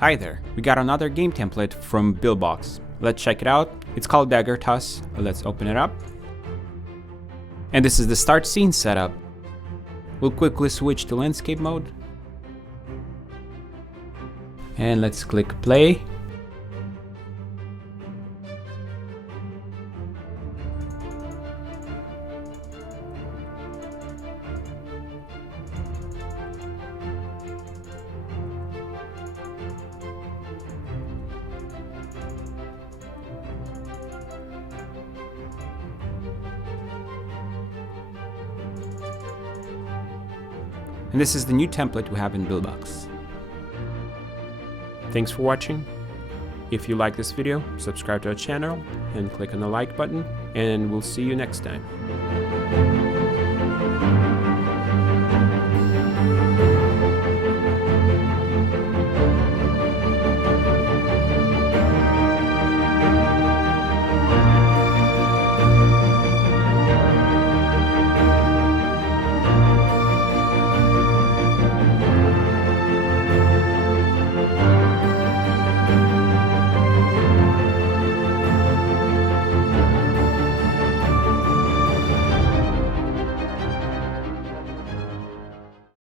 Hi there, we got another game template from Buildbox. Let's check it out. It's called Dagger. Let's open it up. And this is the start scene setup. We'll quickly switch to landscape mode. And let's click play. And this is the new template we have in Buildbox. Thanks for watching. If you like this video, subscribe to our channel and click on the like button, and we'll see you next time.